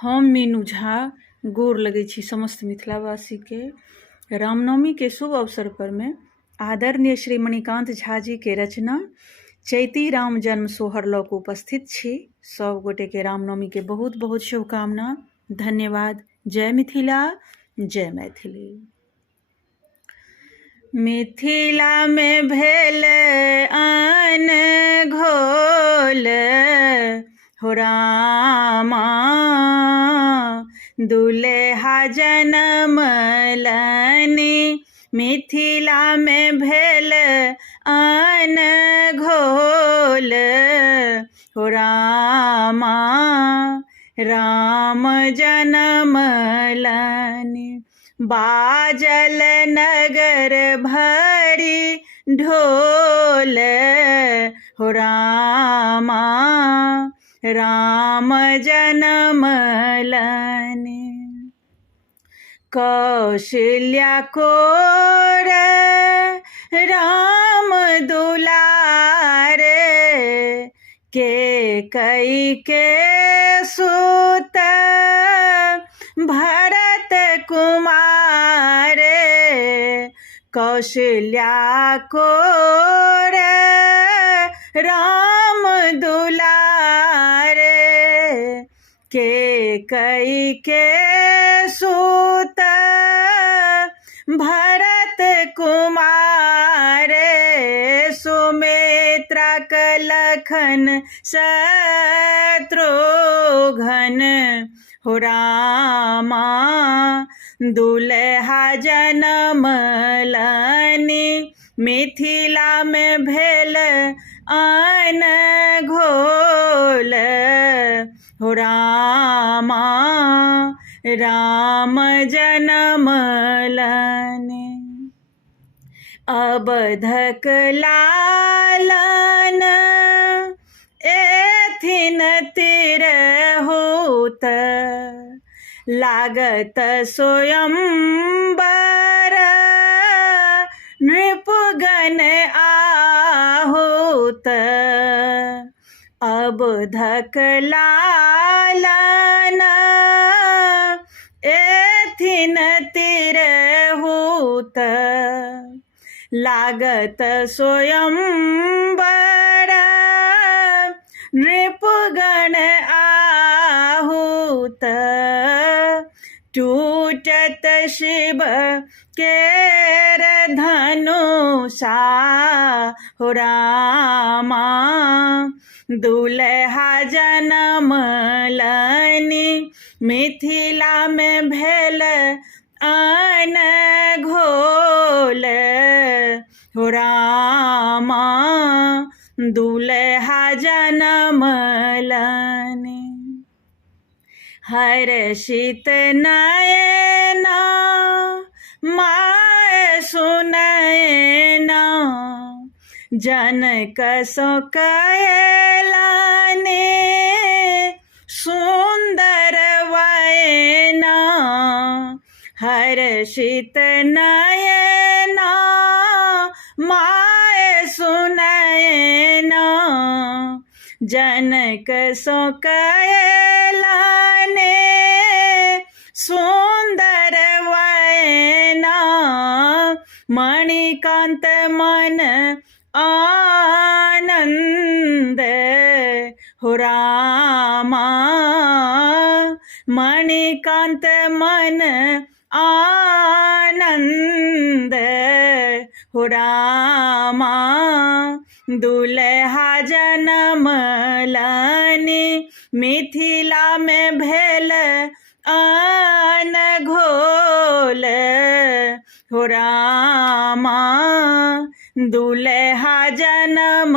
हम मीनू झा गोर लगै छी समस्त मिथिलावासी के। रामनवमी के शुभ अवसर पर में आदरणीय श्री मणिकांत झा जी के रचना चैती राम जन्म सोहर लऽ कऽ उपस्थित छी। सब गोटे के रामनवमी के बहुत बहुत शुभकामना। धन्यवाद। जय मिथिला, जय मैथिली। मिथिला में भेल आन घोल हो रामा, दुल्हा जनमलनि। मिथिला में भेल आन घोल हो रामा, राम जनमलनि। बाजल नगर भरी ढोल हो रामा, राम जनमलनि। कौशल्या कोर राम दुलारे, केकई के सुत भरत कुमारे। कौशल्या कोर राम दुलारे, केकई के सुत भरत कुमारे। सुमित्रा कलखन शत्रुघ्न हो रामा, दुल्हा जनमलनि। मिथिला में भेल आन घोल हो रामा, राम जनमलनि। अबधक लालन एथिन तिरहुत, लागत स्वयंवर नृपगण आहुत। अबधक लालन एथिन तिरहुत, लागत स्वयंवर नृपगण आहुत। टूटत शिव केर धनुषा हो रामा, दुल्हा जनमलनि। मिथिला में भेल आन घोल हो रामा, दुल्हा जनमलनि। हर्षित नयना माय सुनयना, जनक सो कयलनि सुंदर वयना। हर्षित नयना माय सुनयना, जनक सो कयलनि सुंदर वयना। मणिकांत मन आनंद हो रामा, मणिकांत मन आनंद हो रामा, दुल्हा जनमलनि। मिथिला में भेल आन घोल हो रामा, दुल्हा जनमलनि।